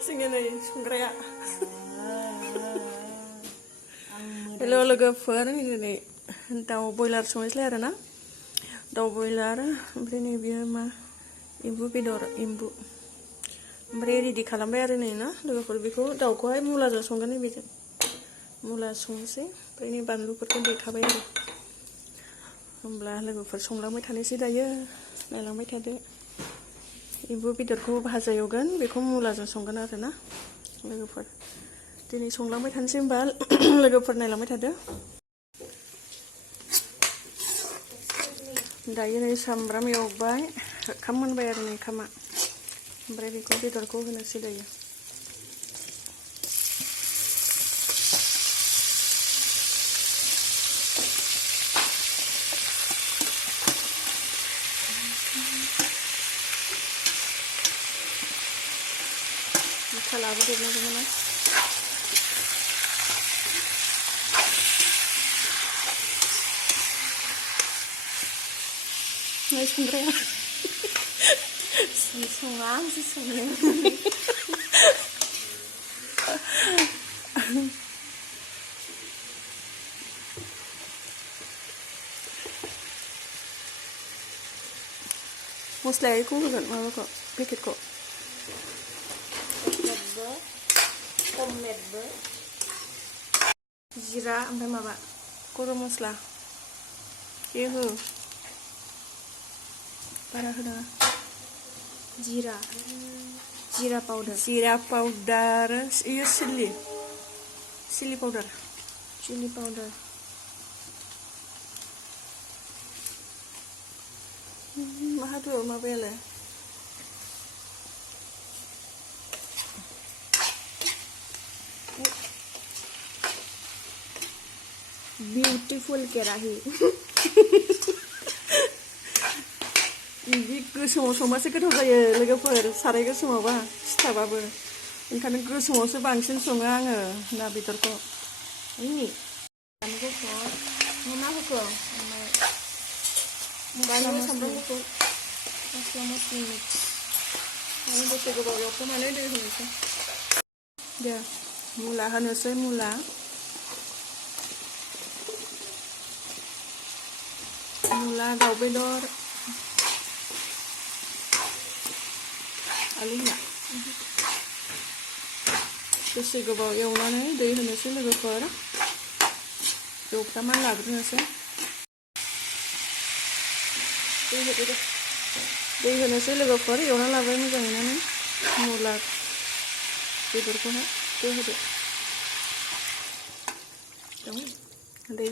जोंनि नै संग्राया हेल' लोगोफोर दिनै दाउ बयलार संनोसैलाय आरोना दाउ बयलार ओमफ्राय नै बियो मा एम्बु बेदर एम्बु ओमफ्राय रेडि खालामबाय आरो नै ना लोगोफोर बेखौ दाउखौहाय मुलाजों संगोन बेजों मुला संनोसै ओमफ्राय नै बानलुफोरखौ देखाबाय आरो होमब्ला लोगोफोर संलांबाय थानोसै दायो नायलांबाय थादो एम्बु बेदरखौ भाजा एवगोन बेखौ मुलाजों संगोन आरोना लोगोफोर दिनै संलांबाय थानोसै होमबा लोगोफोर नायलांबाय थादो दायो नै सामब्राम एवबाय ओंखाम मोनबाय आरो नै ओंखामा ओमफ्राय बेखौ बेदरखौ होनोसै दायो थालाबो देरनांगौमोन ना नै संग्राया सङा आंसो सङो मस्लाखौ होगोन माबाखौ पेकेटखौ टमेट'बो जिरा ओमफ्राय माबा गरम मस्ला बे हो बारा होनाङा जिरा पाउडार इयो चिली पाउडार माहादो माबायालाय बिउटिफुल केराहि बिदि गोसोमाव संबासो गोथाव जायो लोगोफोर साराय गोसोमावबा सिथाबाबो ओंखायनो गोसोमावसो बांसिन सङो आङो ना बेदरखौ मा होखो सामब्राम गुफुर मस्ला मस्लि मिक्स आरो दसे गोबाव एवखांनानै दै होनोसै दे मुला होनोसै मुला दाउ बेदर आलु होना दसे गोबाव एवनानै दै होनोसै लोगोफोर एवफ्रामनानै लाग्रोनोसै दै होनोसै लोगोफोर एवना लाबाय मोजाङैनो मुला बेदरखौहाय दै होदो दै